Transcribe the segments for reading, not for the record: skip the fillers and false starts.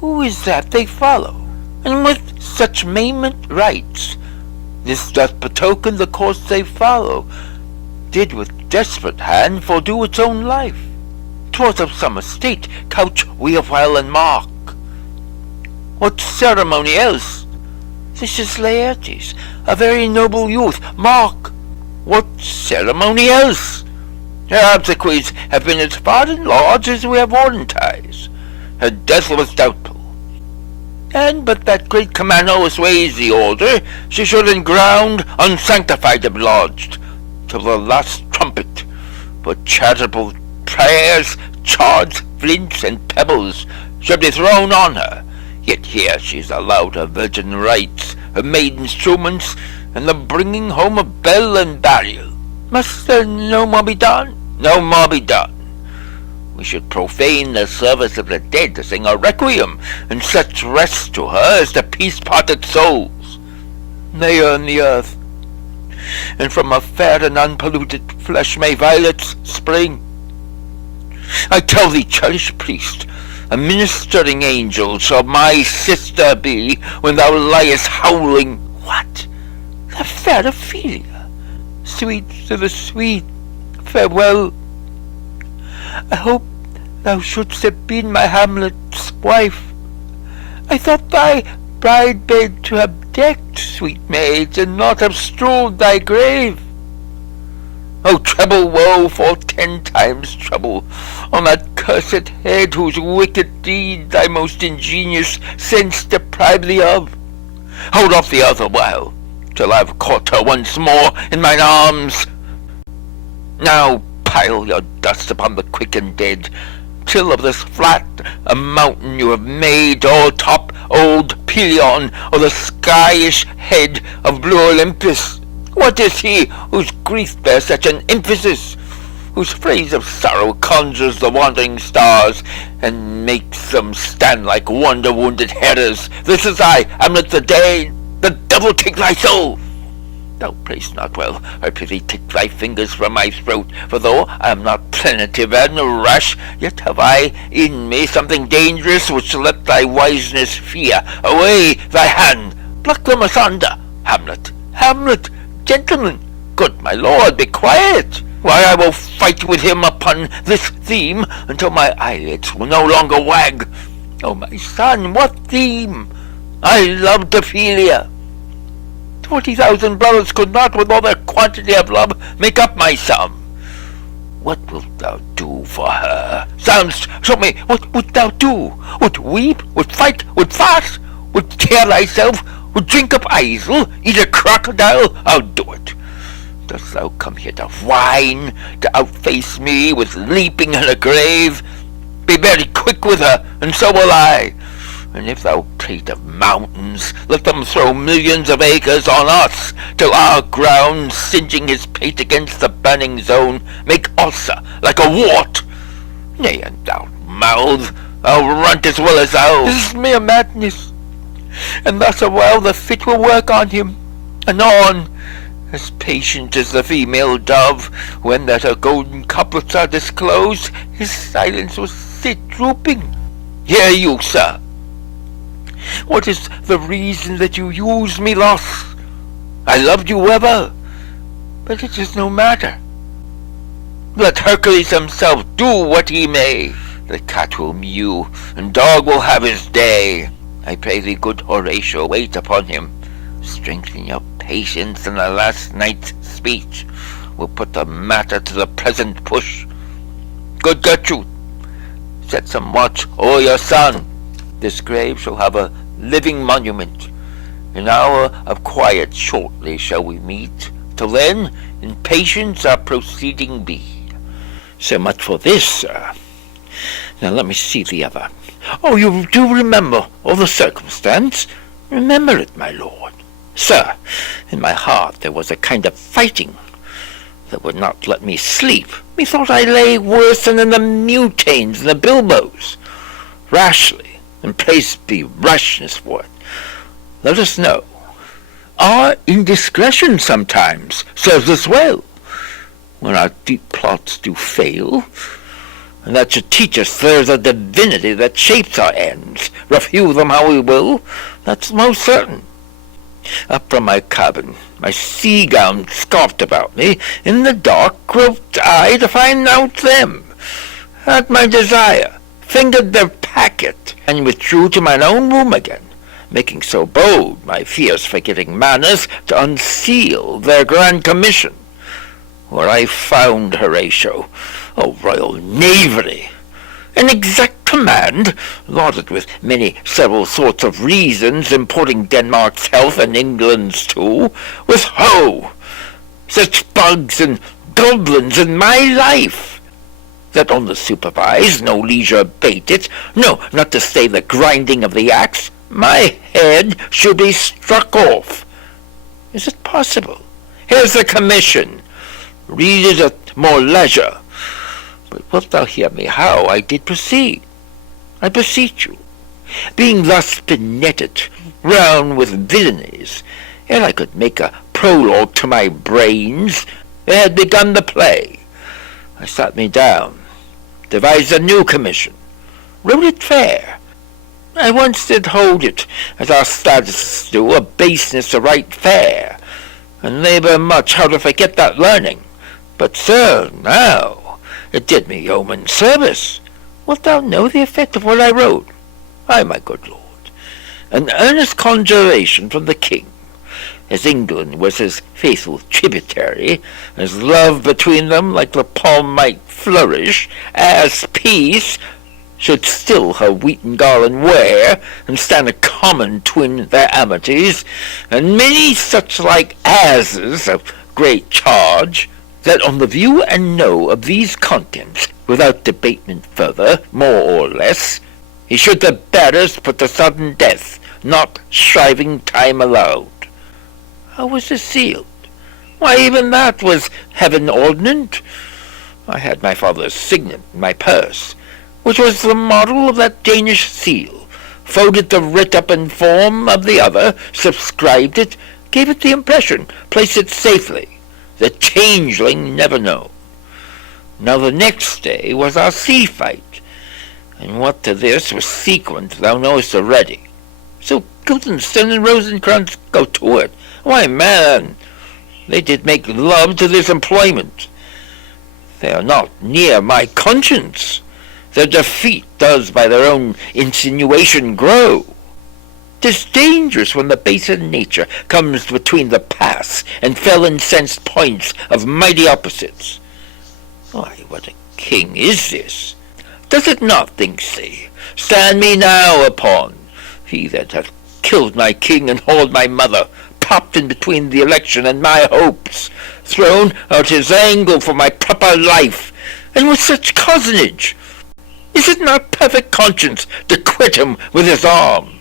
Who is that they follow? And with such maiment rites, this doth betoken the course they follow did with desperate hand fordo its own life. 'Twas of some estate, couch we awhile and mark. What ceremony else? This is Laertes, a very noble youth. Mark, what ceremony else? Her obsequies have been as far and large as we have warranties. Her death was doubtful. And but that great commander sways the order, she should in ground unsanctified have lodged, till the last trumpet, for charitable prayers, chards, flints, and pebbles should be thrown on her. Yet here she is allowed her virgin rites, her maid instruments, and the bringing home of bell and burial. Must there no more be done? No more be done. We should profane the service of the dead to sing a requiem, and such rest to her as to peace-parted souls. They earn the earth, and from a fair and unpolluted flesh may violets spring. I tell thee, cherished priest, a ministering angel shall my sister be when thou liest howling. What? The fair Ophelia, sweet to the sweet, farewell. I hope thou shouldst have been my Hamlet's wife. I thought thy bride bed to have decked, sweet maids, and not have strewed thy grave. O treble woe for 10 times trouble on that cursed head whose wicked deed thy most ingenious sense deprived thee of. Hold off the other while, till I've caught her once more in mine arms. Now pile your dust upon the quick and dead, till of this flat a mountain you have made, all top old Pelion, or the skyish head of blue Olympus. What is he whose grief bears such an emphasis, whose phrase of sorrow conjures the wandering stars, and makes them stand like wonder-wounded heroes? This is I, Hamlet the Dane. The devil take thy soul! Thou prayest not well. I pity take thy fingers from my throat, for though I am not plaintive and rash, yet have I in me something dangerous which let thy wiseness fear. Away thy hand, pluck them asunder. Hamlet, Hamlet, gentlemen, good my lord, be quiet. Why, I will fight with him upon this theme until my eyelids will no longer wag. Oh, my son, what theme? I loved Ophelia. 20,000 brothers could not, with all their quantity of love, make up my sum. What wilt thou do for her? Zounds, show me, what wilt thou do? Would weep, would fight, would fast, would tear thyself, would drink up Eisel, eat a crocodile? I'll do it. Dost thou come here to whine, to outface me with leaping in a grave? Be very quick with her, and so will I. And if thou prate of mountains, let them throw millions of acres on us, till our ground, singeing his pate against the burning zone, make ulcer like a wart. Nay, and thou mouth, I'll runt as well as thou. This is mere madness, and thus a while the fit will work on him, anon, as patient as the female dove, when that her golden couplets are disclosed, his silence will sit drooping. Hear you, sir. What is the reason that you use me thus? I loved you ever, but it is no matter. Let Hercules himself do what he may. The cat will mew, and dog will have his day. I pray thee, good Horatio, wait upon him. Strengthen your patience, and the last night's speech will put the matter to the present push. Good Gertrude, set some watch o'er your son. This grave shall have a living monument. An hour of quiet shortly shall we meet. Till then, in patience our proceeding be. So much for this, sir. Now let me see the other. Oh, you do remember all the circumstance? Remember it, my lord. Sir, in my heart there was a kind of fighting that would not let me sleep. Methought I lay worse than in the mutanes and the bilboes. Rashly, and praised be rashness for it. Let us know. Our indiscretion sometimes serves us well, when our deep plots do fail, and that should teach us there's a divinity that shapes our ends, rough hew them how we will, that's most certain. Up from my cabin, my sea gown scarfed about me, in the dark groped I to find out them. At my desire, fingered their packet, and withdrew to mine own room again, making so bold, my fears forgetting manners, to unseal their grand commission, where I found Horatio, royal knavery, an exact command, lauded with many several sorts of reasons, importing Denmark's health and England's too, with such bugs and goblins in my life, that on the supervised no leisure bate it, no, not to stay the grinding of the axe, my head should be struck off. Is it possible? Here's the commission. Read it at more leisure. But wilt thou hear me how I did proceed? I beseech you. Being thus benetted round with villainies, ere I could make a prologue to my brains, they had begun the play. I sat me down, devised a new commission, wrote it fair. I once did hold it, as our statists do, a baseness to write fair, and labour much how to forget that learning. But, sir, now, it did me yeoman service. Wilt thou know the effect of what I wrote? Ay, my good lord, an earnest conjuration from the king, as England was his faithful tributary, as love between them like the palm might flourish, as peace should still her wheaten garland wear, and stand a common twin their amities, and many such like asses of great charge, that on the view and know of these contents, without debatement further, more or less, he should the bearers put to sudden death, not shriving time allowed. How was it sealed? Why, even that was heaven ordinant. I had my father's signet in my purse, which was the model of that Danish seal, folded the writ up in form of the other, subscribed it, gave it the impression, placed it safely, the changeling never known. Now the next day was our sea fight, and what to this was sequent thou knowest already. So Guildenstern and Rosencrantz go to it. Why, man, they did make love to this employment. They are not near my conscience. Their defeat does by their own insinuation grow. 'Tis dangerous when the baser nature comes between the pass and fell incensed points of mighty opposites. Why, what a king is this? Does it not, thinks he, stand me now upon? He that hath killed my king and hauled my mother, popped in between the election and my hopes, thrown out his angle for my proper life, and with such cozenage. Is it not perfect conscience to quit him with his arm?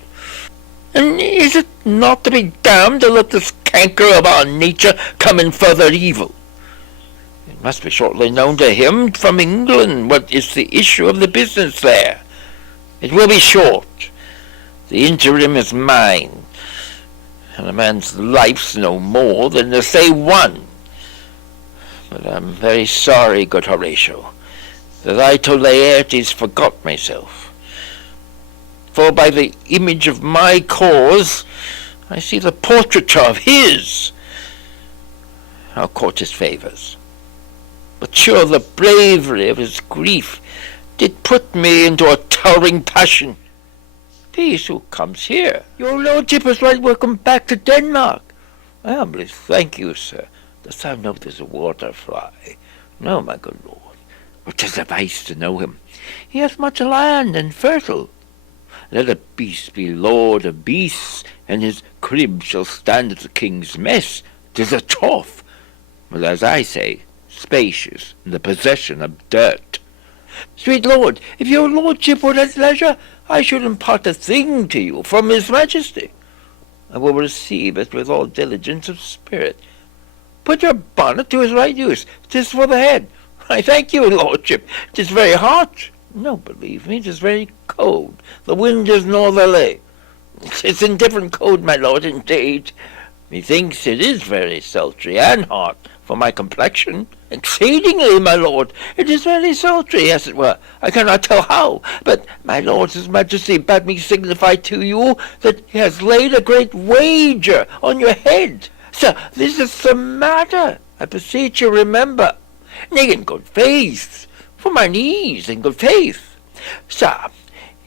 And is it not to be damned to let this canker of our nature come in further evil? It must be shortly known to him from England what is the issue of the business there. It will be short. The interim is mine, and a man's life's no more than to say one. But I'm very sorry, good Horatio, that I to Laertes forgot myself. For by the image of my cause I see the portraiture of his. I'll court his favours, but sure the bravery of his grief did put me into a towering passion. Peace, who comes here? Your lordship is right welcome back to Denmark. I humbly thank you, sir. Dost thou know this water-fly? No, my good lord, but 'tis a vice to know him. He hath much land and fertile. Let a beast be lord of beasts, and his crib shall stand at the king's mess. 'Tis a trough, but as I say, spacious, in the possession of dirt. Sweet lord, if your lordship were at leisure, I should impart a thing to you from his majesty. I will receive it with all diligence of spirit. Put your bonnet to his right use. 'Tis for the head. I thank you, lordship. 'Tis very hot. No, believe me, 'tis very cold. The wind is northerly. 'Tis indifferent cold, my lord, indeed. Methinks it is very sultry and hot for my complexion. Exceedingly, my lord. It is very sultry, as it were. I cannot tell how, but my lord his majesty bade me signify to you that he has laid a great wager on your head. Sir, this is the matter. I beseech you remember. Nay, in good faith, for my knees, in good faith. Sir,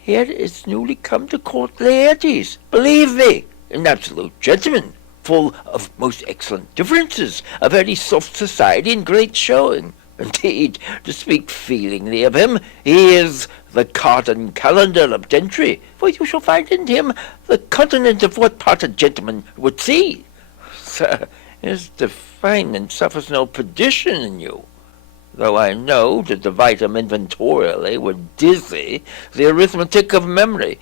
here is newly come to court Laertes, believe me, an absolute gentleman, full of most excellent differences, a very soft society and great showing. Indeed, to speak feelingly of him, he is the Cardan Calendar of gentry, for you shall find in him the continent of what part a gentleman would see. Sir, his refinement suffers no perdition in you, though I know to divide him inventorially would dizzy the arithmetic of memory,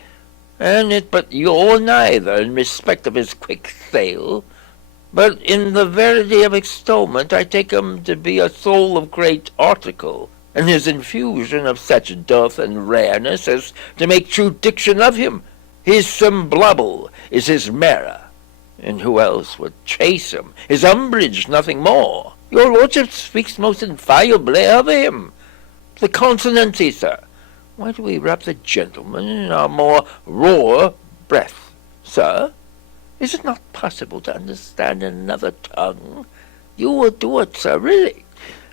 and it but you're neither in respect of his quick sale, but in the verity of extolment I take him to be a soul of great article, and his infusion of such doth and rareness as to make true diction of him. His semblable is his mirror, and who else would chase him? His umbrage, nothing more. Your lordship speaks most inviolably of him. The consonancy, sir. Why do we wrap the gentleman in our more raw breath, sir? Is it not possible to understand another tongue? You will do it, sir, really.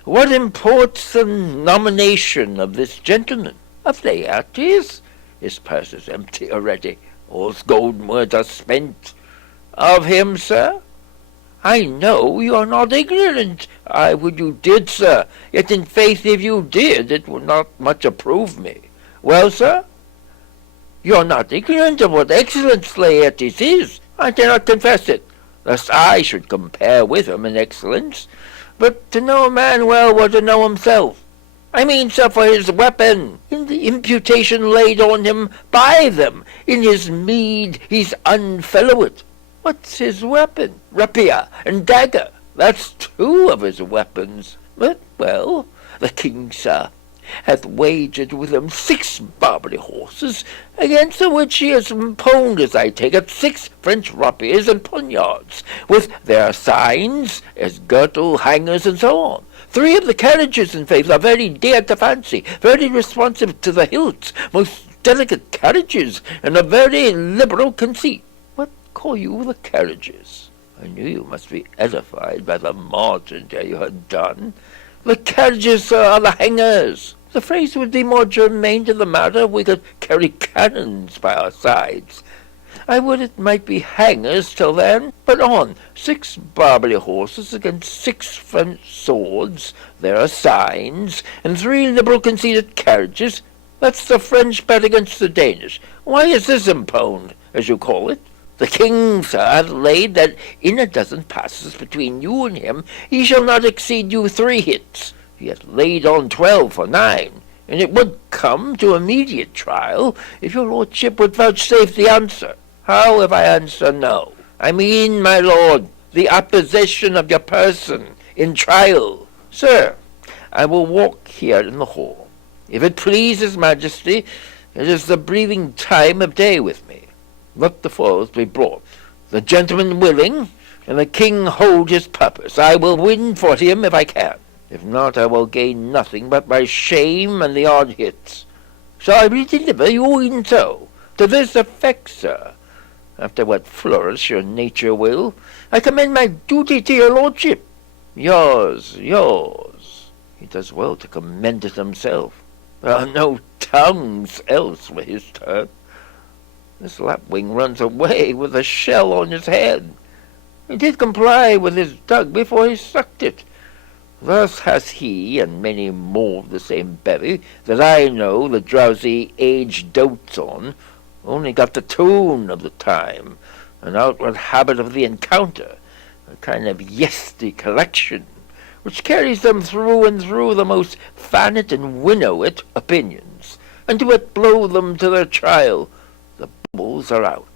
What imports the nomination of this gentleman? Of Laertes? His purse is empty already. All his golden words are spent. Of him, sir? I know you are not ignorant. I would you did, sir. Yet in faith if you did, it would not much approve me. Well, sir? You are not ignorant of what excellence Laertes is. I cannot confess it, lest I should compare with him in excellence. But to know a man well were to know himself. I mean, sir, for his weapon, in the imputation laid on him by them. In his meed he's unfellowed. What's his weapon? Rapier and dagger. That's two of his weapons. But, well, the king, sir, hath wagered with him 6 Barbary horses, against the which he has imponed, as I take it, 6 French rapiers and poniards, with their signs, as girdle, hangers, and so on. 3 of the carriages, in faith, are very dear to fancy, very responsive to the hilts, most delicate carriages, and of very liberal conceit. What call you the carriages? I knew you must be edified by the margin that you had done. The carriages, sir, are the hangers. The phrase would be more germane to the matter if we could carry cannons by our sides. I would it might be hangers till then, but on 6 Barbary horses against 6 French swords, there are signs, and 3 liberal conceited carriages. That's the French bet against the Danish. Why is this imponed, as you call it? The king, sir, hath laid that in a dozen passes between you and him he shall not exceed you 3 hits. He hath laid on 12 for 9, and it would come to immediate trial if your lordship would vouchsafe the answer. How if I answer no? I mean, my lord, the opposition of your person in trial. Sir, I will walk here in the hall. If it please his majesty, it is the breathing time of day with me. Let the foils be brought. The gentleman willing, and the king hold his purpose. I will win for him if I can. If not, I will gain nothing but my shame and the odd hits. Shall I redeliver you e'en so? To this effect, sir, after what flourish your nature will, I commend my duty to your lordship. Yours. He does well to commend it himself. There are no tongues else for his turn. This lapwing runs away with a shell on his head. He did comply with his dug before he sucked it. Thus has he, and many more of the same bevy, that I know the drowsy age dotes on, only got the tune of the time, an outward habit of the encounter, a kind of yesty collection, which carries them through and through the most fannet and winnowed opinions, and to it blow them to their trial. The bubbles are out.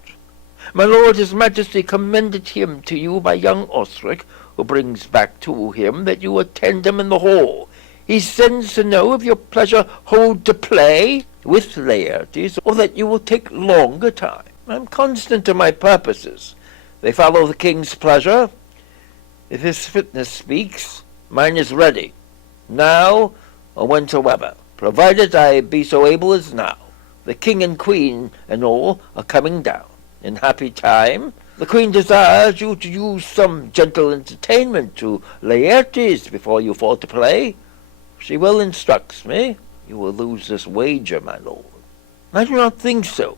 My lord his majesty commended him to you by young Osric, who brings back to him that you attend him in the hall. He sends to know if your pleasure hold to play with Laertes, or that you will take longer time. I am constant to my purposes. They follow the king's pleasure. If his fitness speaks, mine is ready. now or whensoever, provided I be so able as now. The king and queen and all are coming down. In happy time, the queen desires you to use some gentle entertainment to Laertes before you fall to play. She will instruct me. You will lose this wager, my lord. I do not think so.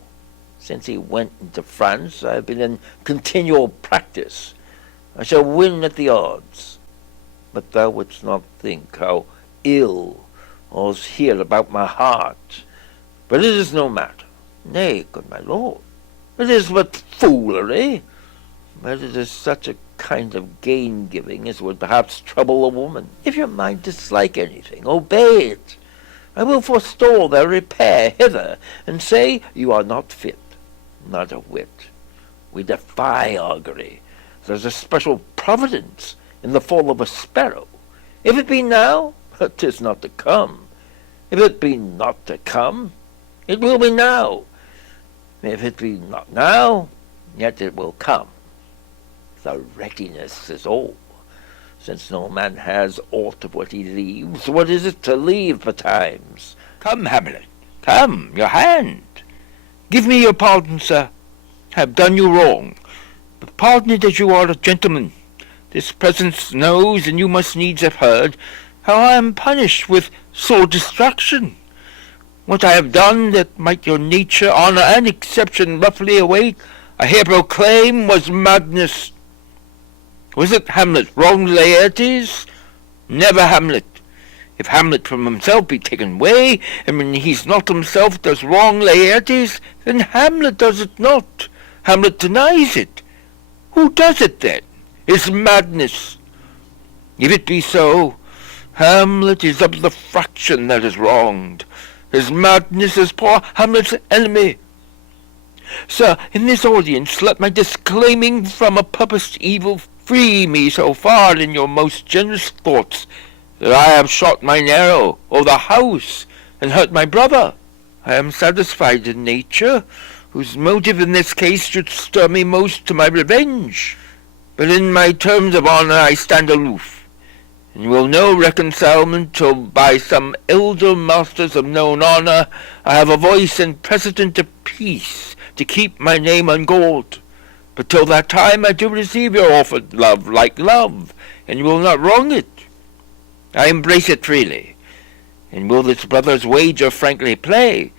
Since he went into France, I have been in continual practice. I shall win at the odds. But thou wouldst not think how ill all's here about my heart. But it is no matter. Nay, good my lord, it is but foolery. But it is such a kind of gain-giving as would perhaps trouble a woman. If your mind dislike anything, obey it. I will forestall their repair hither, and say you are not fit. Not a whit. We defy augury. There's a special providence in the fall of a sparrow. If it be now, 'tis not to come. If it be not to come, it will be now. If it be not now, yet it will come. The readiness is all. Since no man has aught of what he leaves, what is it to leave betimes? Come, Hamlet, come, your hand. Give me your pardon, sir. I have done you wrong, but pardon it as you are a gentleman. This presence knows, and you must needs have heard, how I am punished with sore destruction. What I have done that might your nature, honour, and exception roughly await, I here proclaim was madness. Was it Hamlet wronged Laertes? Never Hamlet. If Hamlet from himself be taken away, and when he's not himself does wrong Laertes, then Hamlet does it not. Hamlet denies it. Who does it then? It's madness. If it be so, Hamlet is of the fraction that is wronged. His madness is poor Hamlet's enemy. Sir, in this audience let my disclaiming from a purposed evil free me so far in your most generous thoughts that I have shot mine arrow o'er the house and hurt my brother. I am satisfied in nature, whose motive in this case should stir me most to my revenge. But in my terms of honour I stand aloof, and will no reconcilement till by some elder masters of known honour I have a voice and precedent of peace to keep my name ungalled. But till that time I do receive your offered love like love, and will not wrong it. I embrace it freely, and will this brother's wager frankly play.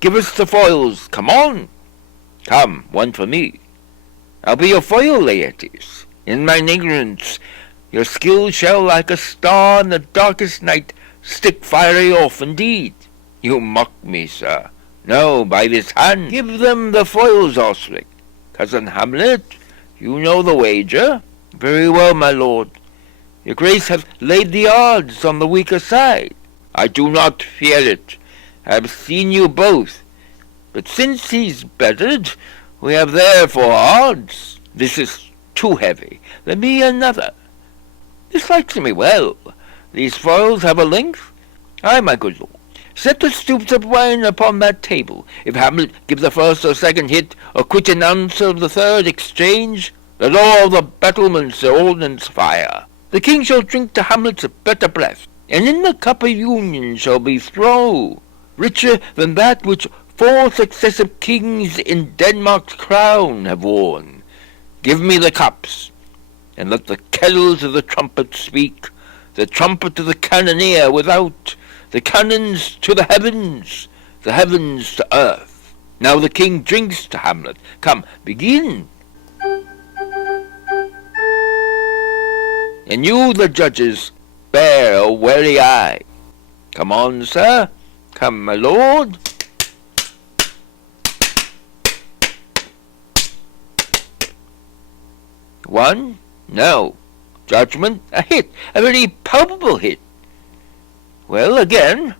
Give us the foils, come on. Come, one for me. I'll be your foil, Laertes. In mine ignorance, your skill shall like a star in the darkest night stick fiery off indeed. You mock me, sir. No, by this hand, give them the foils, Osric. Cousin Hamlet, you know the wager. Very well, my lord. Your grace hath laid the odds on the weaker side. I do not fear it. I have seen you both. But since he's bettered, we have therefore odds. This is too heavy. Let me another. This likes me well. These foils have a length. Ay, my good lord. Set the stoups of wine upon that table. If Hamlet give the first or second hit, or quit an answer of the third exchange, let all the battlements their ordnance fire. The king shall drink to Hamlet's better breath, and in the cup of union shall be throw, richer than that which 4 successive kings in Denmark's crown have worn. Give me the cups, and let the kettles of the trumpet speak, the trumpet of the cannoneer without, the cannons to the heavens to earth. Now the king drinks to Hamlet. Come, begin. And you, the judges, bear a wary eye. Come on, sir. Come, my lord. One? No. Judgment? A hit. A very palpable hit. Well, again.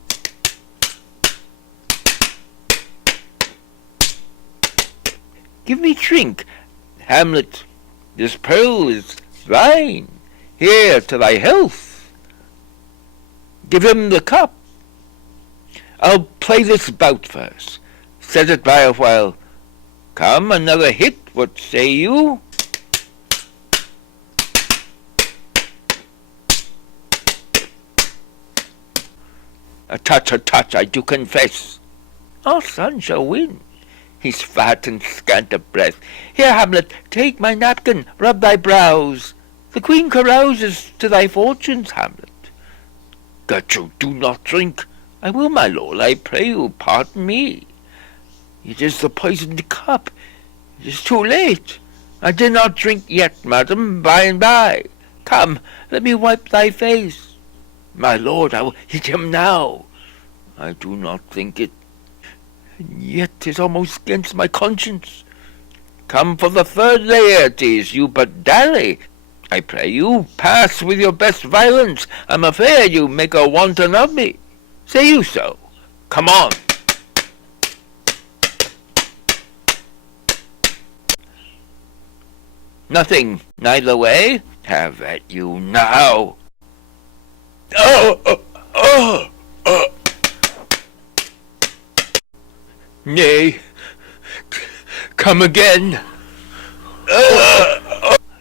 Give me drink. Hamlet, this pearl is thine. Here, to thy health. Give him the cup. I'll play this bout first. Set it by a while. Come, another hit, what say you? A touch, I do confess. Our son shall win. He's fat and scant of breath. Here, Hamlet, take my napkin, rub thy brows. The queen carouses to thy fortunes, Hamlet. Gertrude, do not drink. I will, my lord, I pray you, pardon me. It is the poisoned cup. It is too late. I did not drink yet, madam, by and by. Come, let me wipe thy face. My lord, I will hit him now. I do not think it. And yet 'tis almost against my conscience. Come for the third Laertes, you but dally. I pray you, pass with your best violence. I'm afraid you make a wanton of me. Say you so? Come on. Nothing, neither way. Have at you now. Nay, come again.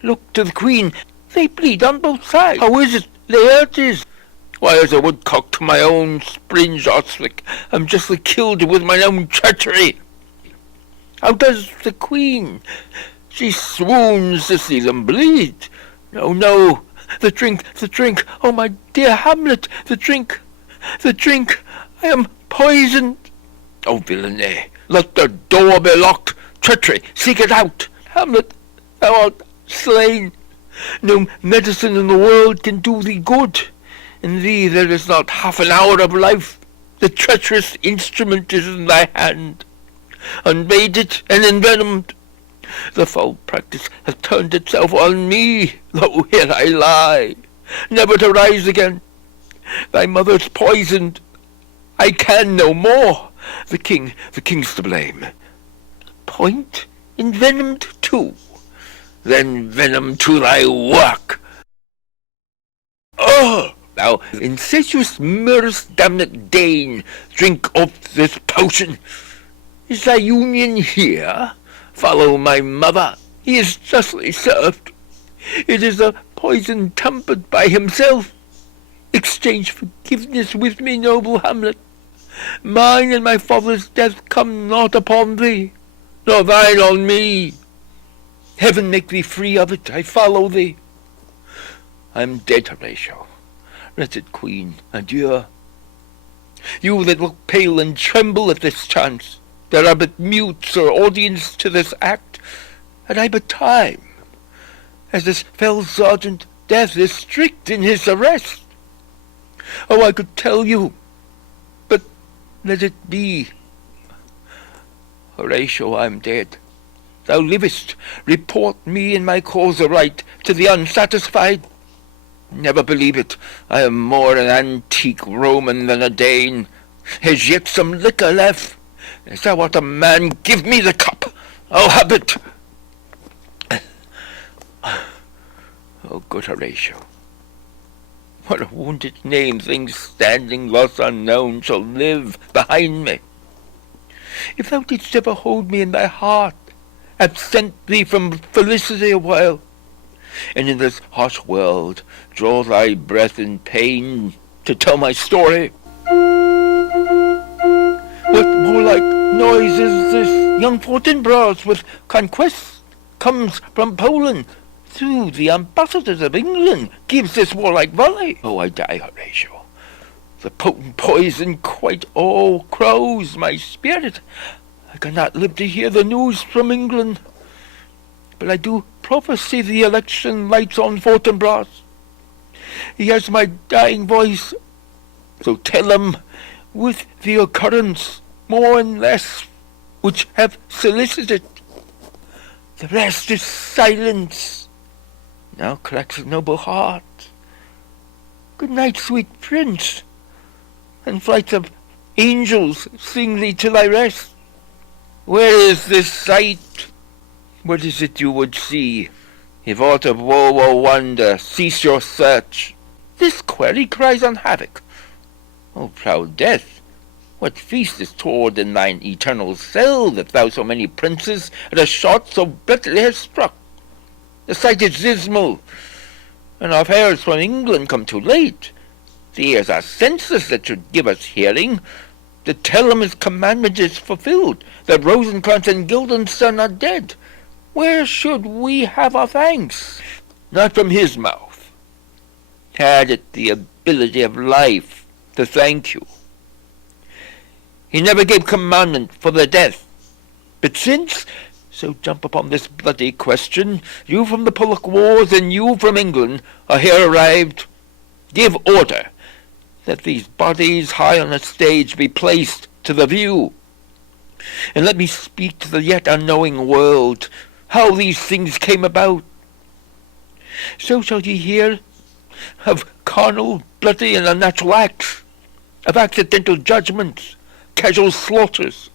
Look to the queen. They bleed on both sides. How is it, Laertes? Why, as a woodcock to my own springe Osric, I'm justly killed with my own treachery. How does the queen? She swoons to see them bleed. No, no, the drink, oh my dear Hamlet, the drink, I am poisoned. Oh, villainy, let the door be locked. Treachery, seek it out. Hamlet, thou art slain. No medicine in the world can do thee good. In thee there is not half an hour of life. The treacherous instrument is in thy hand, unmaided and envenomed. The foul practice has turned itself on me. Lo, here I lie, never to rise again. Thy mother's poisoned. I can no more. The king's to blame. Point envenomed too. Then venom to thy work. Oh! Thou incestuous murderous damned Dane, drink of this potion. Is thy union here? Follow my mother. He is justly served. It is a poison tempered by himself. Exchange forgiveness with me, noble Hamlet. Mine and my father's death come not upon thee, nor thine on me. Heaven make thee free of it, I follow thee. I am dead, Horatio. Wretched queen, adieu. You that look pale and tremble at this chance, there are but mutes or audience to this act, had I but time. As this fell sergeant, death is strict in his arrest. Oh, I could tell you, but let it be. Horatio, I am dead. Thou livest. Report me and my cause aright to the unsatisfied. Never believe it. I am more an antique Roman than a Dane. Has yet some liquor left? Is thou art a man, give me the cup. I'll have it. Oh, good Horatio, what a wounded name things standing thus unknown shall live behind me. If thou didst ever hold me in thy heart, absent thee from felicity a while, and in this harsh world draw thy breath in pain to tell my story. What warlike noise is this? Young Fortinbras with conquests comes from Poland through the ambassadors of England, gives this warlike volley. Oh, I die, Horatio. The potent poison quite o'ercrows my spirit. I cannot live to hear the news from England. But I do prophesy the election lights on Fortinbras. He has my dying voice. So tell him, with the occurrence, more and less, which have solicited, the rest is silence. Now cracks a noble heart. Good night, sweet prince, and flights of angels sing thee to thy rest. Where is this sight? What is it you would see? If aught of woe or wonder, cease your search. This query cries on havoc. O proud death, what feast is toward in thine eternal cell, that thou so many princes at a shot so bitterly hast struck? The sight is dismal, and our heirs from England come too late. There's a census that should give us hearing, to tell him his commandment is fulfilled, that Rosencrantz and Guildenstern are dead. Where should we have our thanks? Not from his mouth. Had it the ability of life to thank you. He never gave commandment for their death. But since, so jump upon this bloody question, you from the Polack wars and you from England are here arrived, give order that these bodies high on a stage be placed to the view. And let me speak to the yet unknowing world how these things came about. So shall ye hear of carnal, bloody, and unnatural acts, of accidental judgments, casual slaughters,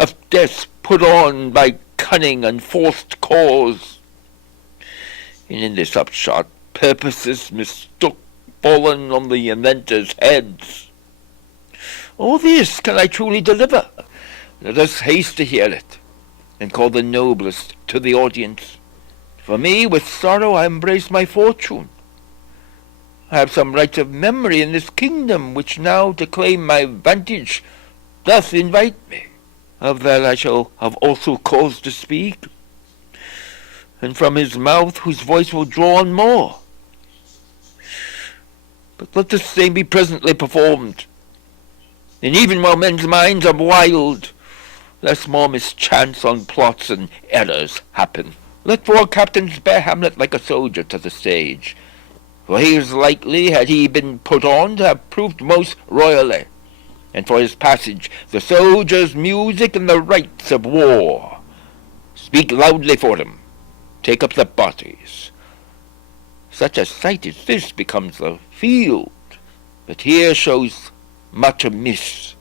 of deaths put on by cunning and forced cause. And in this upshot, purposes mistook fallen on the inventors' heads. All this can I truly deliver. Let us haste to hear it, and call the noblest to the audience. For me, with sorrow, I embrace my fortune. I have some rights of memory in this kingdom, which now to claim my vantage doth invite me. Of that I shall have also cause to speak, and from his mouth whose voice will draw on more. But let the same be presently performed, and even while men's minds are wild, lest more mischance on plots and errors happen. Let 4 captains bear Hamlet like a soldier to the stage, for he is likely, had he been put on, to have proved most royally, and for his passage the soldiers' music and the rites of war. Speak loudly for him, take up the bodies. Such a sight as this becomes the field, but here shows much amiss.